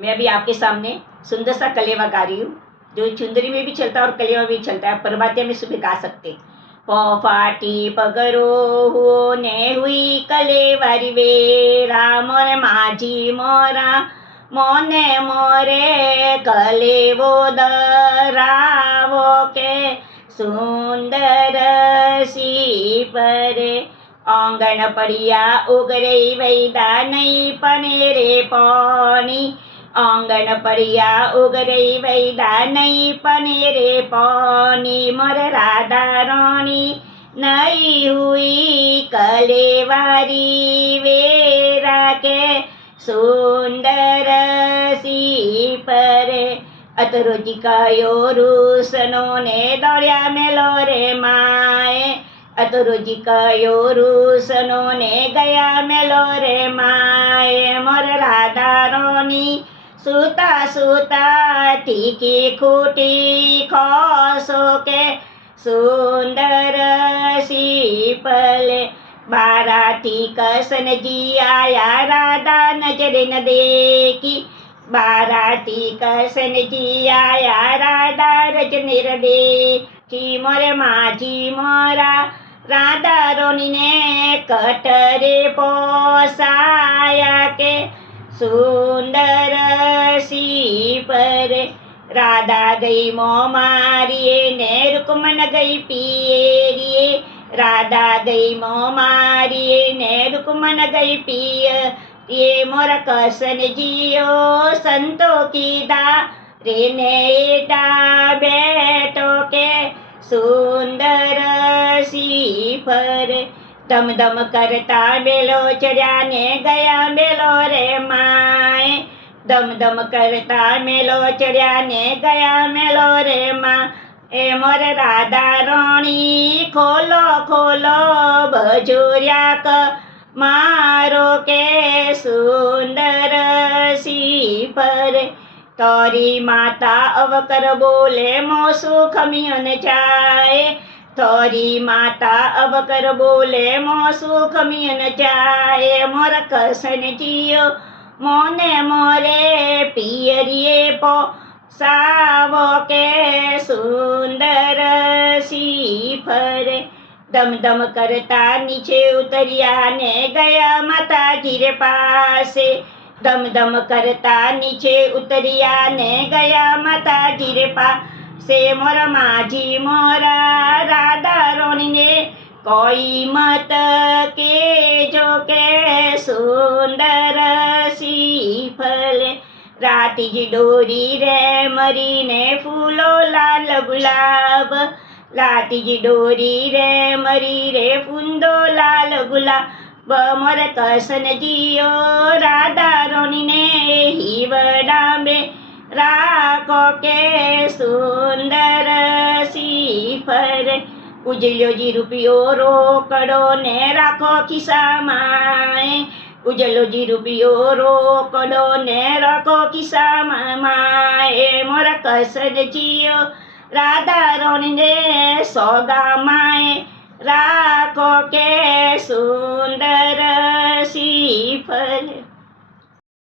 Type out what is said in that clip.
मैं अभी आपके सामने सुंदर सा कलेवा गा रही हूँ, जो चुंदरी में भी चलता है और कलेवा में भी चलता है। प्रभातिया में सुबह गा सकते। फाटी पगरो हो ने हुई कलेवारी वे, राम ने माझी मोरा मोने मोरे कलेवो दरावो के सुंदर सी परे। आंगण पड़िया उगरे वैदा नहीं पने रे पानी, आंगण पड़िया उगरे वैदा नहीं पने रे पानी। मोर राधा रानी नहीं हुई कलेवारी वेरा के सुंदर सी परे। अतरोजी कयो रूसनो ने दौड़िया मेलो रे माए, अतरोजी कयो रूसनो ने गया मेलो रे माए। मोर राधा रानी सूता सूता टीकी खूटी खोसो के सुंदर सी पले। बाराती कसन जी आया राधा नजर न देखी, बाराती कसन जी आया राधा नजर देखी। मोरे माझी मोरा राधा रोनी ने कटरे पोसाया के सुंदर सी परे। राधा गई मोह मारिए ने रुकमन गई पियरिए, राधा गई मोह मारिए ने रुकमन गई पिय। ये मोर कसन जियो संतो की दा रे नेटा बेटो के सुंदर सी परे। दम दम करता बेलो चढ़ा ने गया बेलो रे माए, दम दम करता मेलो चढ़ा ने गया मेलो रे माँ। ए मोर राधा रानी खोलो खोलो भजोरिया क मारो के सुंदर सी परे। तोरी माता अवकर बोले मोसु खमियन जाए, तोरी माता अवकर बोले मोसु खमियन जाए। मोर कसन जियो मोने मोरे पियरिए पो सावो के सुंदर सी परे। दम दम करता नीचे उतरिया ने गया माता जी रे पासे, दम दम करता नीचे उतरिया ने गया माता जी रे पासे। मोर माझी मोरा राधा रोनी ने कोई मत के जो के सुंदर सी फले। राती जी डोरी रे मरी ने फूलो लाल गुलाब, राती जी डोरी रे मरी रे फूंदो लाल गुलाब। मोर कसन जियो राधा रोनी ने ही वड़ा में राखो के सुंदर सी फरे। उजलो जी रुपियो रोकड़ो ने राखो खिसा माए, उजलो जी रुपियो रोकड़ो ने राखो खिसा माए। मोर कसन जियो राधा रानी ने सौगा माए राखो के सुंदर सी फले।